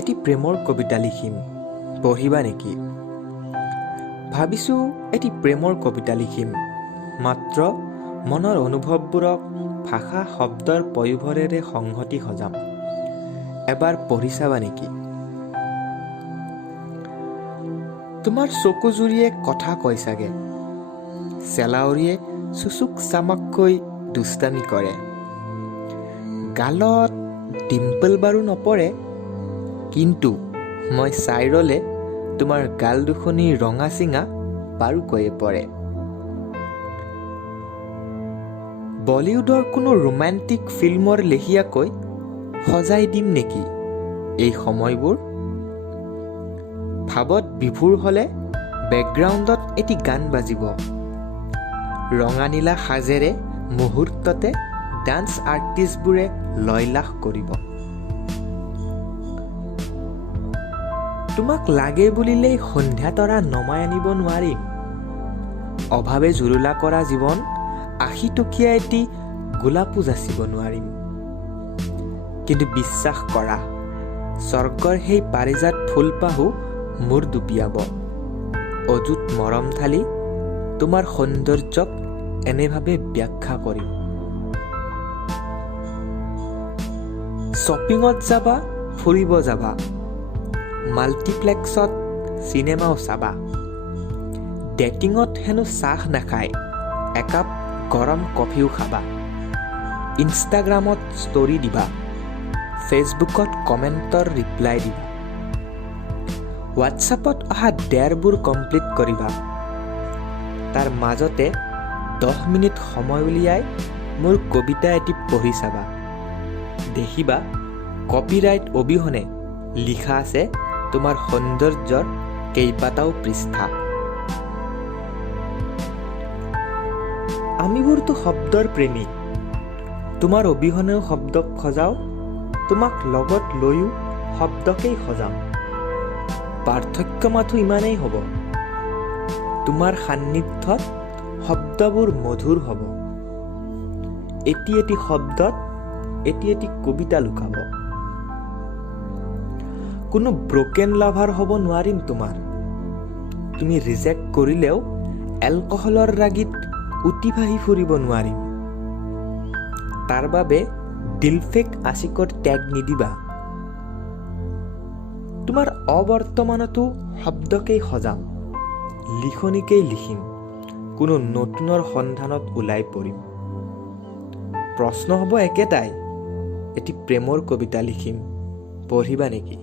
এটি প্ৰেমৰ কবিতা লিখিম, পঢ়িবা নেকি? ভাবিছোঁ এটি প্ৰেমৰ কবিতা লিখিম, মাত্ৰ মনৰ অনুভৱবোৰক ভাষা শব্দৰ পয়োভৰেৰে সংহতি সজাম। এবাৰ পঢ়ি চাবা নেকি? তোমাৰ চকুজুৰিয়ে কথা কয় চাগে, চেলাউৰিয়ে চুচুক চামাককৈ দুষ্টামি কৰে। গালত ডিম্পল বাৰু নপৰে, কিন্তু মই চাই ৰ'লে তোমাৰ গাল দুখনি ৰঙা চিঙা বাৰুকৈয়ে পৰে। বলিউডৰ কোনো ৰোমান্টিক ফিল্মৰ লেখীয়াকৈ সজাই দিম নেকি এই সময়বোৰ? ভাৱত বিভোৰ হ'লে বেকগ্ৰাউণ্ডত এটি গান বাজিব, ৰঙা নীলা সাজেৰে মুহূৰ্ততে ডান্স আৰ্টিষ্টবোৰে লয়লাস কৰিব। তোমাক লাগে বুলিলেই সন্ধ্যা তৰা নমাই আনিব নোৱাৰিম। অভাৱে জুৰুলা কৰা জীৱন ৮০ টকীয়া এটি গোলাপো যাচিব নোৱাৰিম। কিন্তু বিশ্বাস কৰা, স্বৰ্গৰ সেই পাৰিজাত ফুলপাহো মূৰ দুপিয়াব। অযুত মৰম ঢালি তোমাৰ সৌন্দৰ্যক এনেভাৱে ব্যাখ্যা কৰিম। শ্বপিঙত যাবা, ফুৰিব যাবা, মাল্টিপ্লেক্সত চিনেমাও চাবা। ডেটিঙত হেনো চাহ নাখায়, একাপ গৰম কফিও খাবা। ইনষ্টাগ্ৰামত ষ্টৰি দিবা, ফেচবুকত কমেণ্টৰ ৰিপ্লাই দিবা। হোৱাটছআপত অহা ডেৰবোৰ কমপ্লিট কৰিবা। তাৰ মাজতে 10 মিনিট সময় উলিয়াই মোৰ কবিতা এটি পঢ়ি চাবা। দেখিবা কপিৰাইট অবিহনে লিখা আছে তোমাৰ সৌন্দৰ্যৰ কেইবাটাও পৃষ্ঠা। আমিবোৰতো শব্দৰ প্ৰেমিক, তোমাৰ অবিহনেও শব্দক সজাও, তোমাক লগত লৈও শব্দকেই সজাম। পাৰ্থক্য মাথো ইমানেই হ'ব, তোমাৰ সান্নিধ্যত শব্দবোৰ মধুৰ হ'ব। এটি এটি শব্দত এটি এটি কবিতা লুকাব। কোনো ব্ৰকেন লাভাৰ হ'ব নোৱাৰিম তোমাৰ। তুমি ৰিজেক্ট কৰিলেও এলকহলৰ ৰাগীত উটি ভাহি ফুৰিব নোৱাৰিম। তাৰ বাবে দিলফেক আশিকৰ টেগ নিদিবা। তোমাৰ অবৰ্তমানতো শব্দকেই সজাম, লিখনিকেই লিখিম, কোনো নতুনৰ সন্ধানত ওলাই পৰিম। প্ৰশ্ন হ'ব একেটাই, এটি প্ৰেমৰ কবিতা লিখিম, পঢ়িবা নেকি?